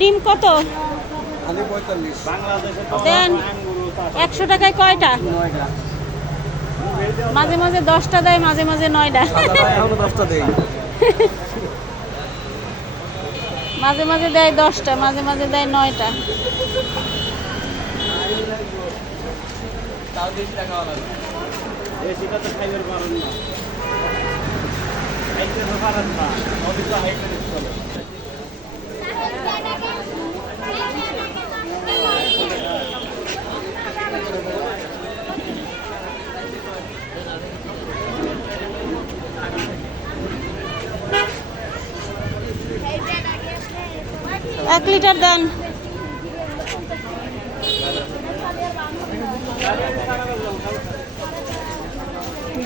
ডিম কত দেন? 100 টাকায় কয়টা? মাঝে মাঝে 10টা দেয়, মাঝে মাঝে 9টা। মাঝে মাঝে দেয় 10টা, মাঝে মাঝে দেয় 9টা। এক লিটার দেন।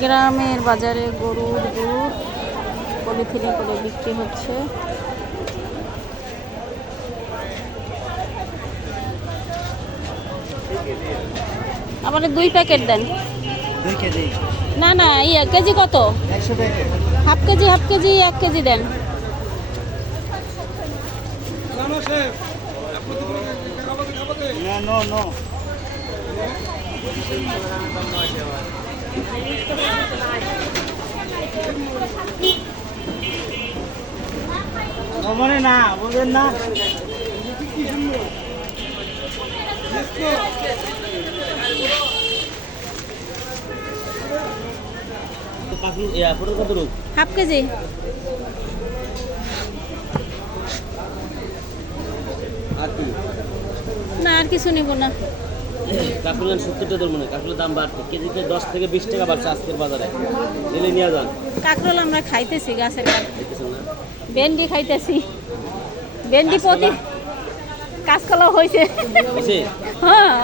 গ্রামের বাজারে গরুর দুধ পলিথিনে করে বিক্রি হচ্ছে। আবার 2 প্যাকেট দেন। 2 কেজি না না, কেজি কত? 100 টাকা। হাফ কেজি 1 কেজি দেন। নো মনে না বুঝেন না। Half KG. না আর কিছু নেব না। কাঁকরোল 70 টাকা মনে, কাঁকরোলের দাম বাড়ছে, কেজিতে 10 থেকে 20 টাকা বাড়ছে আজকের বাজারে। এলে নিয়ে যান। কাঁকরোল আমরা খাইতেছি গাছের দেখতেছেন না? ভেন্ডি খাইতেছি। ভেন্ডি প্রতি কাঁচকলা হয়েছে। হ্যাঁ,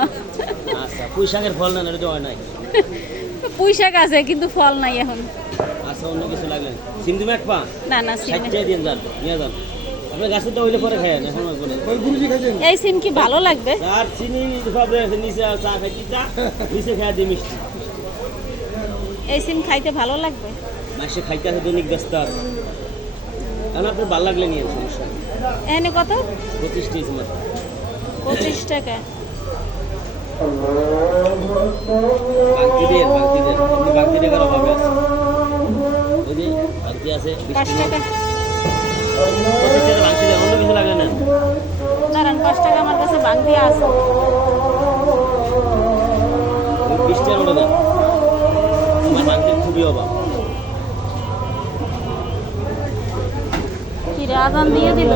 আচ্ছা, পুঁই শাকের ফল নেন, এটা হয় নাই। পুঁই শাক আছে কিন্তু ফল নাই এখন। আচ্ছা, অন্য কিছু লাগলেন? সিন্ধু ম্যাট পা না না, 60 টাকা দিয়ে যান, নিয়ে যান। আপনার গাছের তো হইলে পরে খায় না, সময় করে। এই সিম কি ভালো লাগবে? আর চিনি সব রয়েছে নিচে, চা খাইতে চা নিচে খেয়ে দিয়ে মিষ্টি। এই সিম খাইতে ভালো লাগবে? মাসে খাইতে আছে, দৈনিক ব্যস্ত আছে। কারণ আপনার ভালো লাগলে নিয়ে সমস্যা নেই। এখানে কত? 25 টাকা মাত্র। 25 টাকা। বাংতি দেন, আপনি বাংতি টাকার অভাবে আছে। ওই যে বাংতি আছে 5 টাকা। 25 টাকা বাংতি দেন, অন্য কিছু লাগলে না। দাঁড়ান, 5 টাকা আমার কাছে বাংতি আছে। 20 টাকা করে দেন, আমার বাংতির খুবই অভাব। কি রে, আজান দিয়ে দিল।